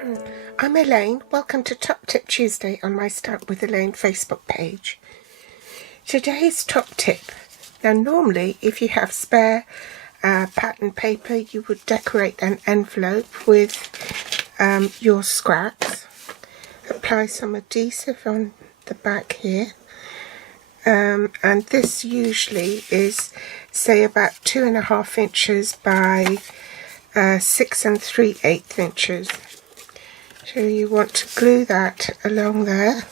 I'm Elaine. Welcome to Top Tip Tuesday on my Start with Elaine Facebook page. Today's top tip. Now normally if you have spare pattern paper you would decorate an envelope with your scraps. Apply some adhesive on the back here. And this usually is say about 2.5 inches by 6 3/8 inches. So you want to glue that along there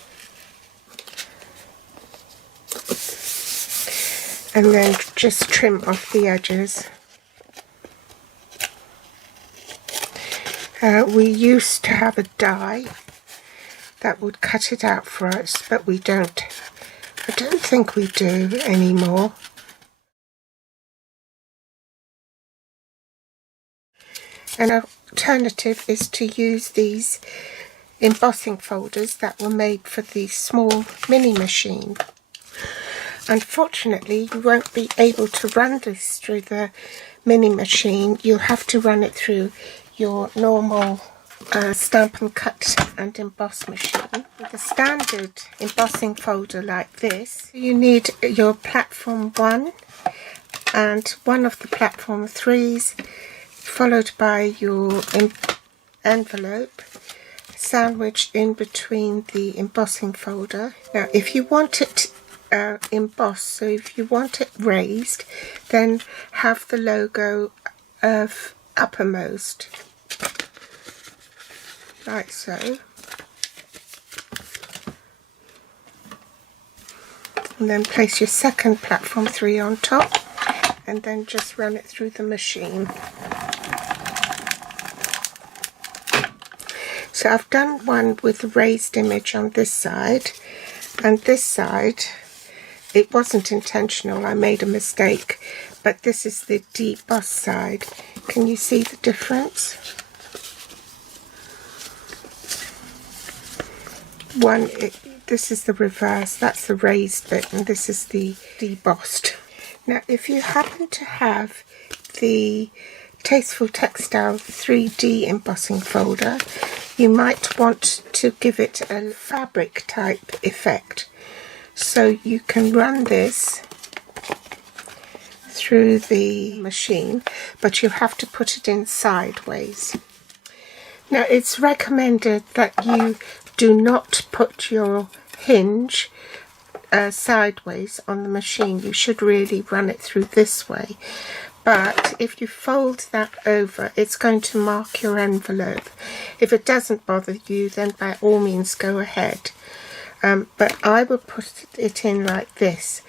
and then just trim off the edges. We used to have a die that would cut it out for us, but we don't. I don't think we do anymore. An alternative is to use these embossing folders that were made for the small mini machine. Unfortunately, you won't be able to run this through the mini machine. You'll have to run it through your normal stamp and cut and emboss machine. With a standard embossing folder like this, you need your platform 1 and one of the platform 3s, followed by your envelope sandwiched in between the embossing folder. Now if you want it embossed, so if you want it raised, then have the logo of uppermost, like so. And then place your second platform 3 on top and then just run it through the machine. So I've done one with a raised image on this side, and this side, it wasn't intentional, I made a mistake, but this is the debossed side. Can you see the difference? This is the reverse, that's the raised bit, and this is the debossed. Now if you happen to have the Tasteful Textile 3D embossing folder, you might want to give it a fabric type effect. So you can run this through the machine, but you have to put it in sideways. Now it's recommended that you do not put your hinge sideways on the machine. You should really run it through this way. But if you fold that over, it's going to mark your envelope. If it doesn't bother you, then by all means go ahead. But I would put it in like this.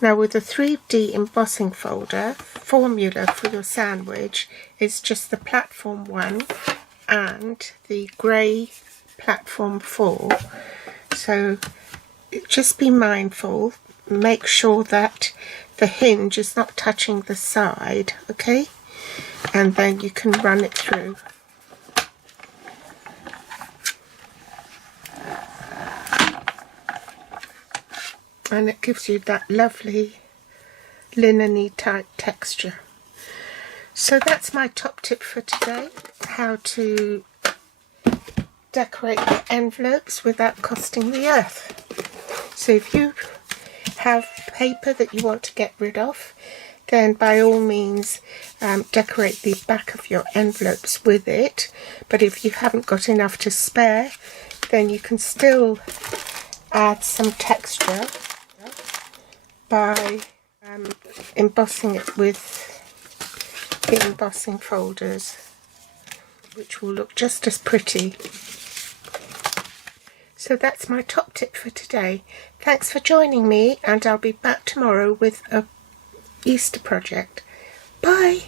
Now with the 3D embossing folder, formula for your sandwich is just the platform 1 and the grey platform 4. So just be mindful, make sure that the hinge is not touching the side, okay? And then you can run it through. And it gives you that lovely linen-y type texture. So that's my top tip for today, how to decorate your envelopes without costing the earth. So if you have paper that you want to get rid of, then by all means decorate the back of your envelopes with it. But if you haven't got enough to spare, then you can still add some texture by embossing it with the embossing folders, which will look just as pretty. So that's my top tip for today. Thanks for joining me, and I'll be back tomorrow with a Easter project. Bye!